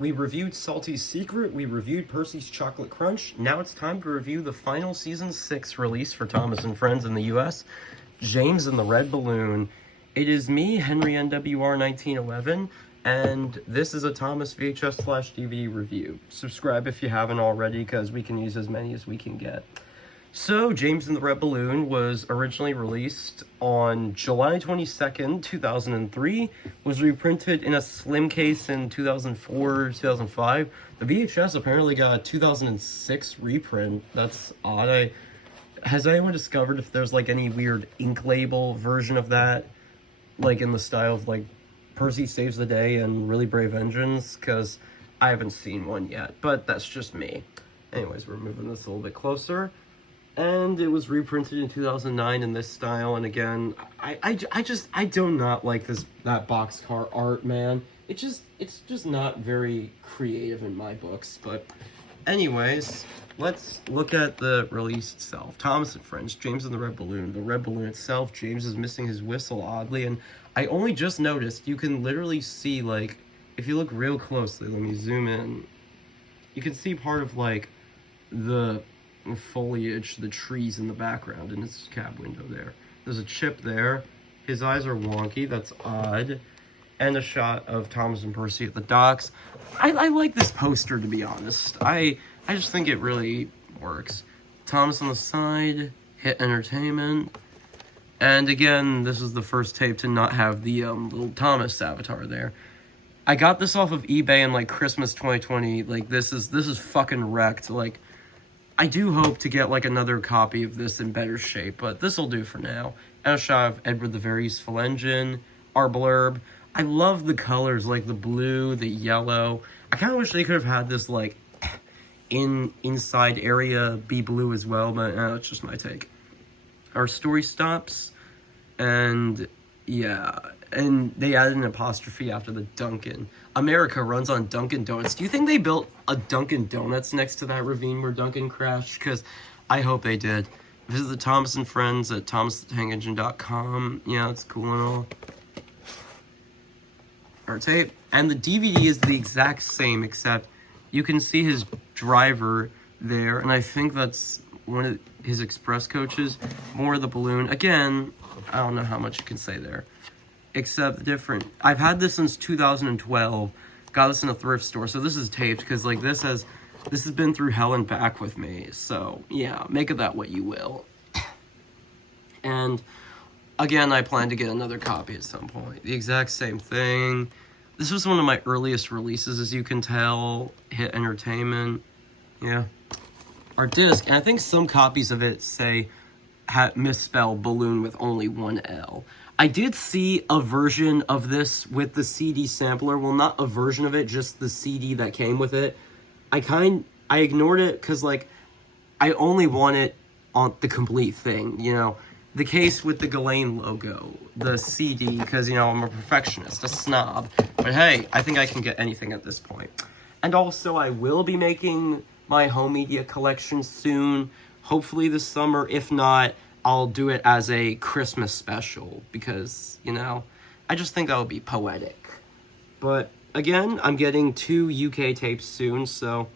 We reviewed Salty's Secret, we reviewed Percy's Chocolate Crunch. Now it's time to review the final Season 6 release for Thomas and Friends in the US, James and the Red Balloon. It is me, Henry NWR1911, and this is a Thomas VHS/DVD review. Subscribe if you haven't already, because we can use as many as we can get. So, James and the Red Balloon was originally released on July 22nd, 2003, was reprinted in a slim case in 2004, 2005. The VHS apparently got a 2006 reprint. That's odd. Has anyone discovered if there's, like, any weird ink label version of that? Like, in the style of, like, Percy Saves the Day and Really Brave Engines? Because I haven't seen one yet, but that's just me. Anyways, we're moving this a little bit closer. And it was reprinted in 2009 in this style, and again, I do not like that boxcar art, man. It's just not very creative in my books, but anyways, let's look at the release itself. Thomas and Friends, James and the Red Balloon. The Red Balloon itself, James is missing his whistle, oddly, and I only just noticed, you can literally see, like, if you look real closely, let me zoom in, you can see part of, like, the foliage, the trees in the background in his cab window there. There's a chip there. His eyes are wonky, that's odd. And a shot of Thomas and Percy at the docks. I like this poster, to be honest. I just think it really works. Thomas on the side, Hit Entertainment. And again, this is the first tape to not have the little Thomas avatar there. I got this off of eBay in like Christmas 2020. Like this is fucking wrecked. Like, I do hope to get, like, another copy of this in better shape, but this'll do for now. And a shot of Edward the Very Useful Engine, our blurb. I love the colors, like the blue, the yellow. I kind of wish they could have had this, like, inside area be blue as well, but that's just my take. Our story stops, and yeah, and they added an apostrophe after the Dunkin'. America runs on Dunkin' Donuts. Do you think they built a Dunkin' Donuts next to that ravine where Dunkin' crashed? Because I hope they did. Visit the Thomas and Friends at thomasthetank.com. Yeah, it's cool and all. Our tape. And the DVD is the exact same, except you can see his driver there, and I think that's one of his express coaches. More of the balloon. Again, I don't know how much you can say there. Except different. I've had this since 2012. Got this in a thrift store, so this is taped because like this has been through hell and back with me. So yeah, make of that what you will. And again, I plan to get another copy at some point. The exact same thing. This was one of my earliest releases, as you can tell. Hit Entertainment. Yeah. Our disc, and I think some copies of it say misspell balloon with only one L. I did see a version of this with the CD sampler. Well, not a version of it, just the CD that came with it. I ignored it because, like, I only want it on the complete thing, you know. The case with the Ghislaine logo, the CD, because, you know, I'm a perfectionist, a snob. But hey, I think I can get anything at this point. And also, I will be making my home media collection soon. Hopefully this summer. If not, I'll do it as a Christmas special because, you know, I just think that would be poetic. But again, I'm getting 2 UK tapes soon, so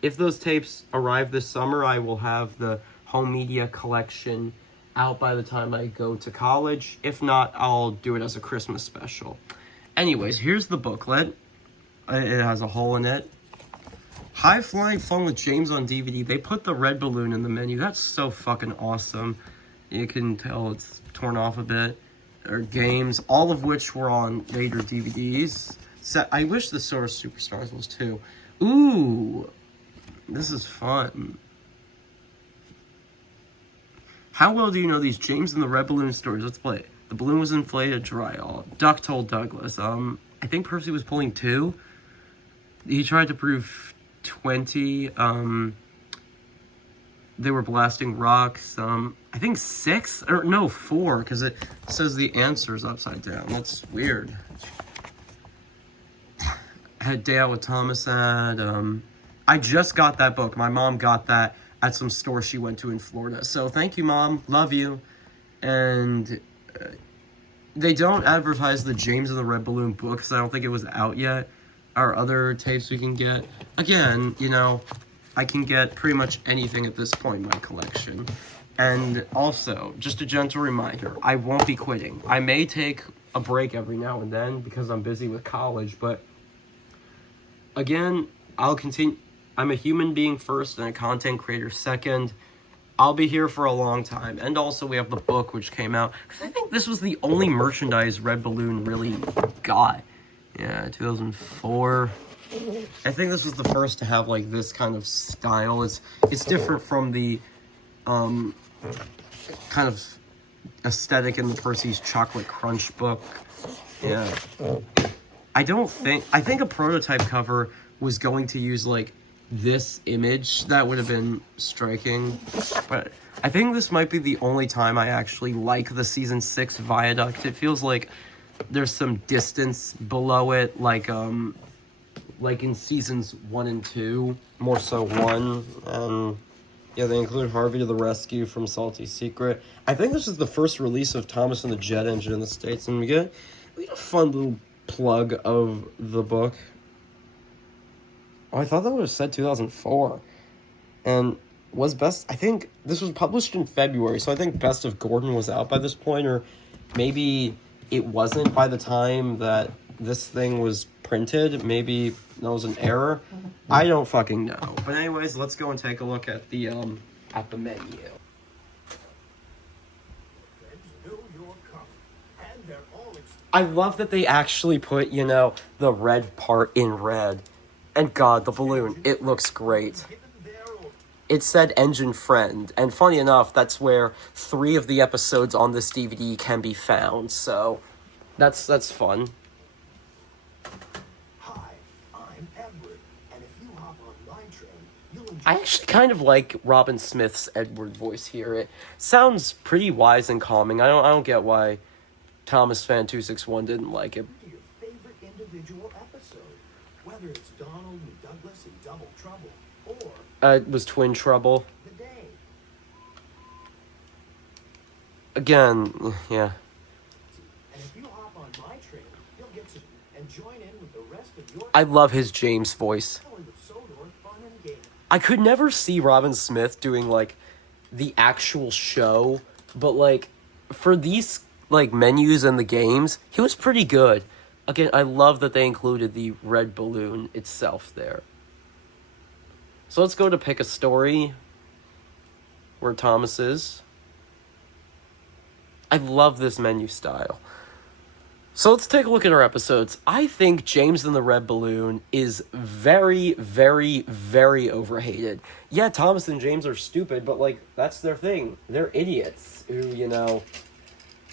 if those tapes arrive this summer, I will have the home media collection out by the time I go to college. If not, I'll do it as a Christmas special. Anyways, here's the booklet. It has a hole in it. High Flying Fun with James on DVD. They put the red balloon in the menu. That's so fucking awesome. You can tell it's torn off a bit. There are games, all of which were on later DVDs. I wish the Source Superstars was too. Ooh, this is fun. How well do you know these James and the Red Balloon stories? Let's play it. The balloon was inflated dry. Duck told Douglas. I think Percy was pulling 2. He tried to prove 20. They were blasting rocks. I think 6 or no 4 because it says the answer's upside down. That's weird. I had a day out with Thomas at. I just got that book. My mom got that at some store she went to in Florida. So thank you, Mom. Love you. And they don't advertise the James and the Red Balloon book because I don't think it was out yet. our other tapes we can get. Again, you know, I can get pretty much anything at this point in my collection. And also, just a gentle reminder, I won't be quitting. I may take a break every now and then because I'm busy with college, but again, I'll continue. I'm a human being first and a content creator second. I'll be here for a long time. And also, we have the book, which came out. I think this was the only merchandise Red Balloon really got. Yeah, 2004. I think this was the first to have, like, this kind of style. It's different from the, kind of aesthetic in the Percy's Chocolate Crunch book. Yeah. I think a prototype cover was going to use, like, this image. That would have been striking. But I think this might be the only time I actually like the Season 6 Viaduct. It feels like there's some distance below it, like in Seasons 1 and 2. More so 1. Yeah, they include Harvey to the rescue from Salty Secret. I think this is the first release of Thomas and the Jet Engine in the States, and we get a fun little plug of the book. Oh, I thought that would have said 2004. And I think this was published in February, so I think Best of Gordon was out by this point, or maybe it wasn't by the time that this thing was printed. Maybe that was an error. I don't fucking know. But anyways, let's go and take a look at the menu. I love that they actually put, you know, the red part in red. And God, the balloon, it looks great. It said Engine Friend, and funny enough, that's where 3 of the episodes on this DVD can be found, so that's fun. Hi, I'm Edward, and if you hop on my train, you'll enjoy. I actually kind of like Robin Smith's Edward voice here. It sounds pretty wise and calming. I don't get why Thomas Fan 261 didn't like it. Your favorite individual episode, whether it's Donald and Douglas in Double Trouble or It was Twin Trouble. The Day. Again, yeah. And if you hop on my train, you'll get to and join in with the rest of your. I love his James voice. I could never see Robin Smith doing, like, the actual show, but, like, for these, like, menus and the games, he was pretty good. Again, I love that they included the red balloon itself there. So let's go to pick a story where Thomas is. I love this menu style. So let's take a look at our episodes. I think James and the Red Balloon is very, very, very overhated. Yeah, Thomas and James are stupid, but, like, that's their thing. They're idiots who, you know,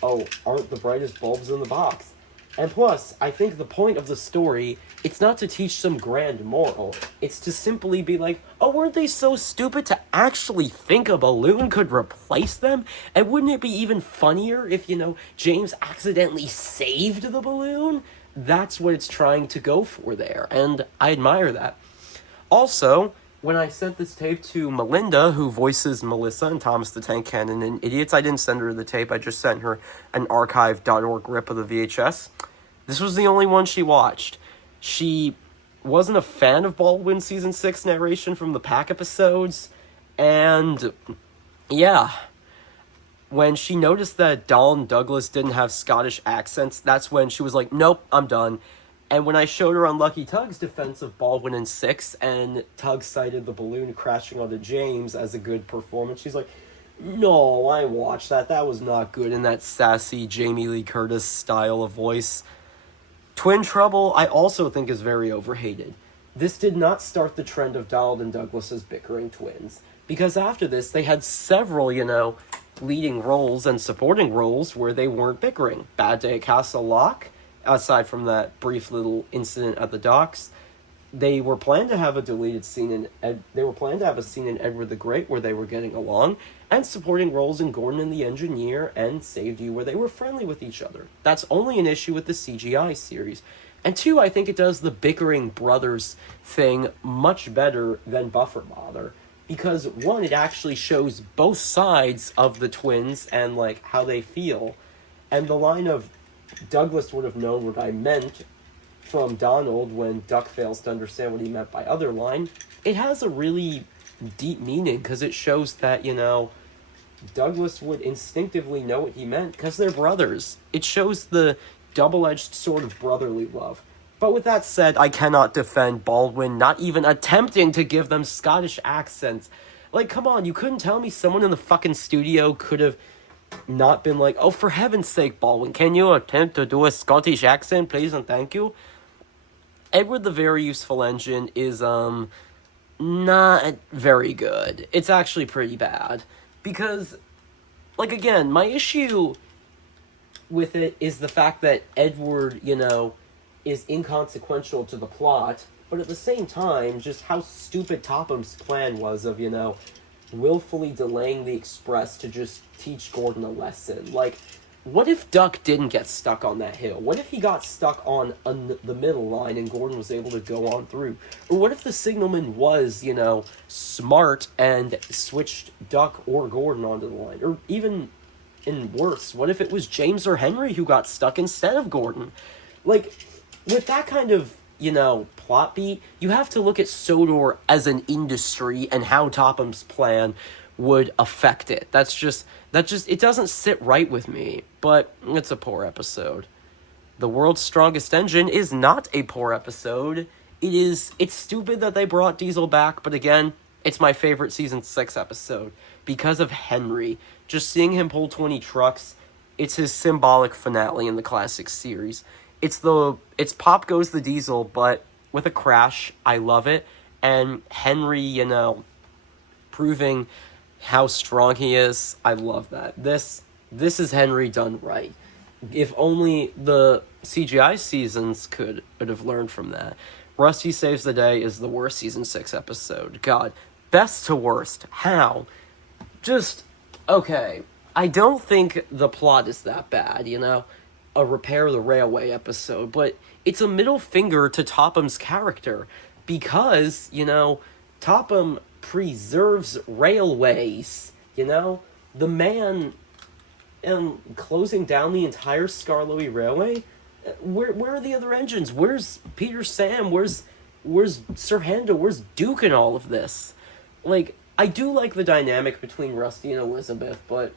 aren't the brightest bulbs in the box. And plus, I think the point of the story, it's not to teach some grand moral. It's to simply be like, oh, weren't they so stupid to actually think a balloon could replace them? And wouldn't it be even funnier if, you know, James accidentally saved the balloon? That's what it's trying to go for there, and I admire that. Also, when I sent this tape to Melinda, who voices Melissa and Thomas the Tank Cannon in Idiots, I didn't send her the tape, I just sent her an archive.org rip of the VHS. This was the only one she watched. She wasn't a fan of Baldwin's Season 6 narration from the Pack episodes, and yeah. When she noticed that Donald and Douglas didn't have Scottish accents, that's when she was like, nope, I'm done. And when I showed her on Lucky Tug's defense of Baldwin in 6, and Tug cited the balloon crashing onto James as a good performance, she's like, no, I watched that. That was not good in that sassy Jamie Lee Curtis style of voice. Twin Trouble, I also think is very overhated. This did not start the trend of Donald and Douglas as bickering twins, because after this, they had several, you know, leading roles and supporting roles where they weren't bickering. Bad Day at Castle Lock, aside from that brief little incident at the docks, they were planned to have a deleted scene in a scene in Edward the Great where they were getting along, and supporting roles in Gordon and the Engineer and Saved You where they were friendly with each other. That's only an issue with the CGI series. And 2, I think it does the bickering brothers thing much better than Buffer Bother. Because 1, it actually shows both sides of the twins and, like, how they feel. And the line of, Douglas would have known what I meant, from Donald when Duck fails to understand what he meant by other line, it has a really deep meaning because it shows that, Douglas would instinctively know what he meant because they're brothers. It shows the double-edged sword of brotherly love. But with that said, I cannot defend Baldwin not even attempting to give them Scottish accents. Like, come on, you couldn't tell me someone in the fucking studio could have not been like, oh, for heaven's sake, Baldwin, can you attempt to do a Scottish accent, please and thank you? Edward the Very Useful Engine is, not very good. It's actually pretty bad. Because, like, again, my issue with it is the fact that Edward, is inconsequential to the plot, but at the same time, just how stupid Topham's plan was of, willfully delaying the express to just teach Gordon a lesson. Like, what if Duck didn't get stuck on that hill? What if he got stuck on the middle line and Gordon was able to go on through? Or what if the signalman was, smart and switched Duck or Gordon onto the line? Or even, in worse, what if it was James or Henry who got stuck instead of Gordon? Like, with that kind of, plot beat, you have to look at Sodor as an industry and how Topham's plan would affect it. That just, it doesn't sit right with me, but it's a poor episode. The World's Strongest Engine is not a poor episode. It's stupid that they brought Diesel back, but again, it's my favorite season 6 episode because of Henry. Just seeing him pull 20 trucks, it's his symbolic finale in the classic series. It's Pop Goes the Diesel, but with a crash. I love it. And Henry, proving how strong he is. I love that. This is Henry done right. If only the CGI seasons could have learned from that. Rusty Saves the Day is the worst season 6 episode. God, best to worst. How? Just, okay. I don't think the plot is that bad, a Repair the Railway episode, but it's a middle finger to Topham's character because, Topham preserves railways, the man closing down the entire Skarloey Railway. Where are the other engines? Where's Peter Sam? Where's Sir Hando? Where's Duke in all of this? Like, I do like the dynamic between Rusty and Elizabeth, but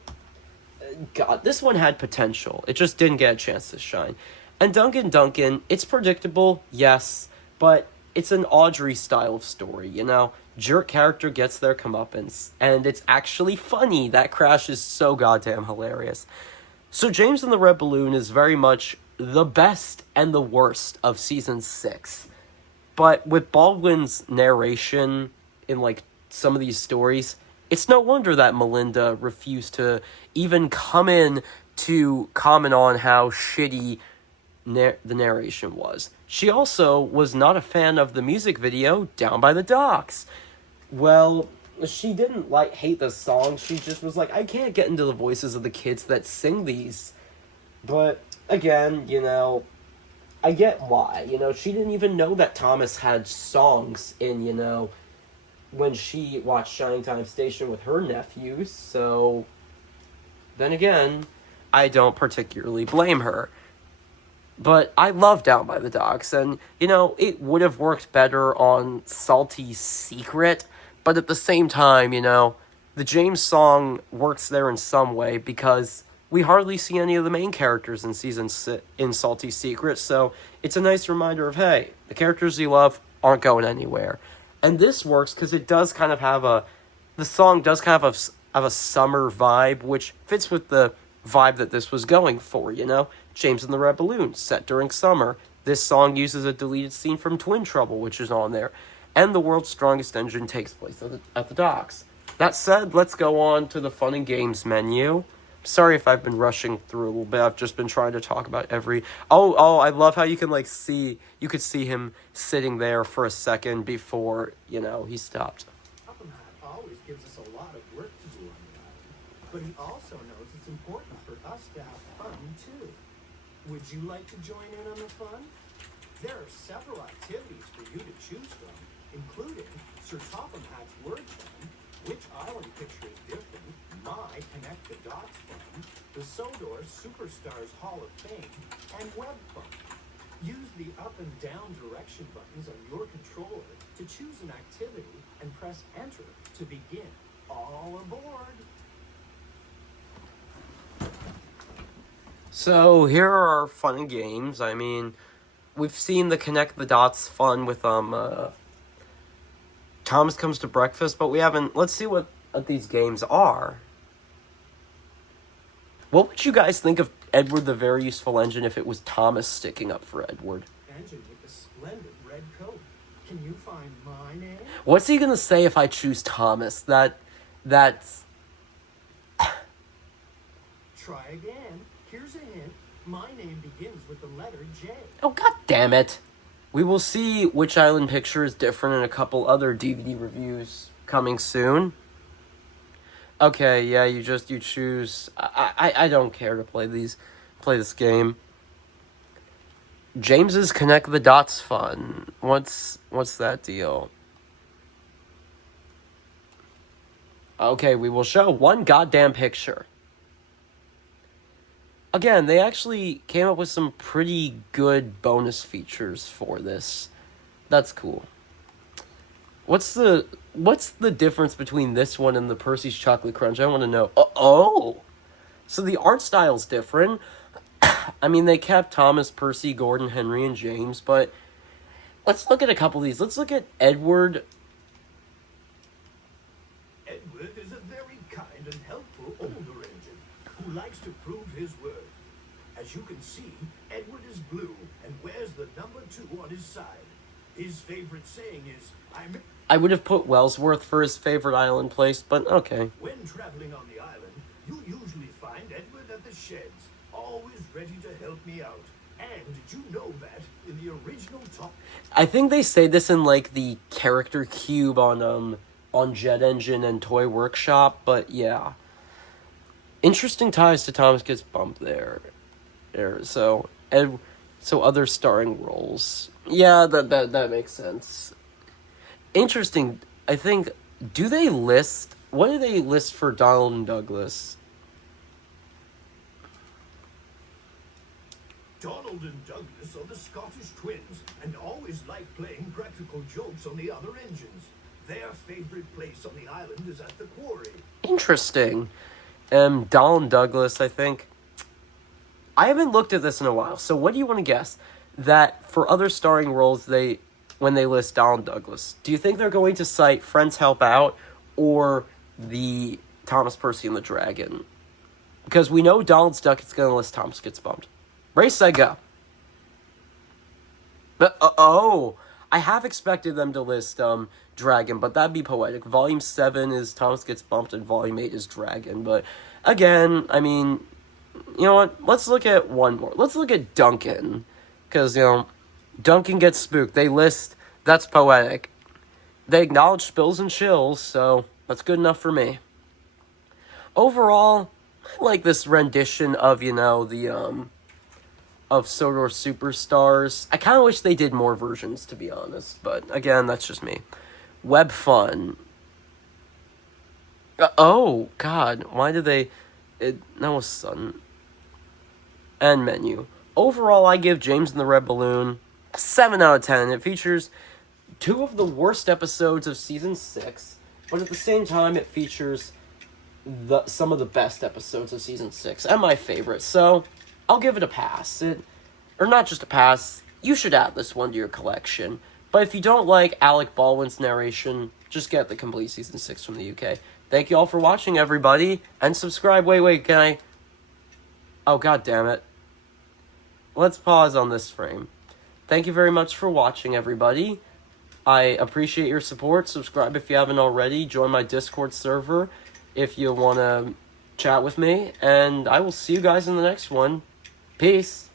God, this one had potential. It just didn't get a chance to shine. And Duncan, it's predictable, yes, but it's an Audrey style of story, Jerk character gets their comeuppance, and it's actually funny. That crash is so goddamn hilarious. So James and the Red Balloon is very much the best and the worst of season 6. But with Baldwin's narration in, some of these stories, it's no wonder that Melinda refused to even come in to comment on how shitty the narration was. She also was not a fan of the music video Down by the Docks. Well, she didn't hate the song. She just was like, I can't get into the voices of the kids that sing these. But again, I get why. She didn't even know that Thomas had songs in, when she watched Shining Time Station with her nephews. So then again, I don't particularly blame her. But I love Down by the Docks, and, it would have worked better on Salty Secret, but at the same time, the James song works there in some way, because we hardly see any of the main characters in Salty Secret, so it's a nice reminder of, hey, the characters you love aren't going anywhere. And this works because it does kind of have the song does kind of have a summer vibe, which fits with the vibe that this was going for, James and the Red Balloon, set during summer. This song uses a deleted scene from Twin Trouble, which is on there. And the World's Strongest Engine takes place at the docks. That said, let's go on to the fun and games menu. Sorry if I've been rushing through a little bit. I've just been trying to talk about every... Oh, I love how you can, you could see him sitting there for a second before, he stopped. Topham always gives us a lot of work to do on the island, but he also knows it's important for us to have fun, too. Would you like to join in on the fun? There are several activities for you to choose from, including Sir Topham Hatt's Word Fun, Which Island Picture is Different, My Connect the Dots Fun, the Sodor Superstars Hall of Fame, and Web Fun. Use the up and down direction buttons on your controller to choose an activity and press enter to begin. All aboard! So here are our fun games. I mean, we've seen the connect the dots fun with Thomas Comes to Breakfast, but we haven't. Let's see what these games are. What would you guys think of Edward the Very Useful Engine if it was Thomas sticking up for Edward? Engine with the splendid red coat. Can you find my name? What's he gonna say if I choose Thomas? That's... Try again. Here's a hint. My name begins with the letter J. Oh, god damn it. We will see which island picture is different in a couple other DVD reviews coming soon. Okay, yeah, you choose... I don't care to play this game. James's Connect the Dots fun. What's that deal? Okay, we will show one goddamn picture. Again, they actually came up with some pretty good bonus features for this. That's cool. What's the difference between this one and the Percy's Chocolate Crunch? I want to know. Oh! So the art style's different. I mean, they kept Thomas, Percy, Gordon, Henry, and James, but let's look at a couple of these. Let's look at Edward. Edward is a very kind and helpful older engine who likes to prove his worth. As you can see, Edward is blue and wears the number 2 on his side. His favorite saying is, I would have put Wellsworth for his favorite island place, but okay. When traveling on the island, you usually find Edward at the sheds, always ready to help me out. And did you know that in the original top... I think they say this in, like, the character cube on Jet Engine and Toy Workshop, but yeah. Interesting ties to Thomas Gets Bumped there. So other starring roles. Yeah, that makes sense. Interesting. I think, what do they list for Donald and Douglas? Donald and Douglas are the Scottish twins and always like playing practical jokes on the other engines. Their favorite place on the island is at the quarry. Interesting. Donald and Douglas, I think. I haven't looked at this in a while, so what do you want to guess? That for other starring roles, when they list Donald Douglas, do you think they're going to cite Friends Help Out or the Thomas Percy and the Dragon? Because we know Donald Duck is going to list Thomas Gets Bumped. Race, I go. I have expected them to list Dragon, but that'd be poetic. Volume 7 is Thomas Gets Bumped and Volume 8 is Dragon. But again, I mean, you know what? Let's look at one more. Let's look at Duncan. Because, Duncan Gets Spooked. They list, that's poetic. They acknowledge spills and chills, so that's good enough for me. Overall, I like this rendition of, of Sodor Superstars. I kind of wish they did more versions, to be honest. But, again, that's just me. Web Fun. Oh, God. Why did they... that was sudden. And menu. Overall, I give James and the Red Balloon a 7 out of 10. It features 2 of the worst episodes of Season 6, but at the same time, it features some of the best episodes of Season 6, and my favorite, so I'll give it a pass. Or not just a pass, you should add this one to your collection. But if you don't like Alec Baldwin's narration, just get the complete Season 6 from the UK. Thank you all for watching, everybody, and subscribe. Wait, can I... Oh, god damn it. Let's pause on this frame. Thank you very much for watching, everybody. I appreciate your support. Subscribe if you haven't already. Join my Discord server if you want to chat with me. And I will see you guys in the next one. Peace.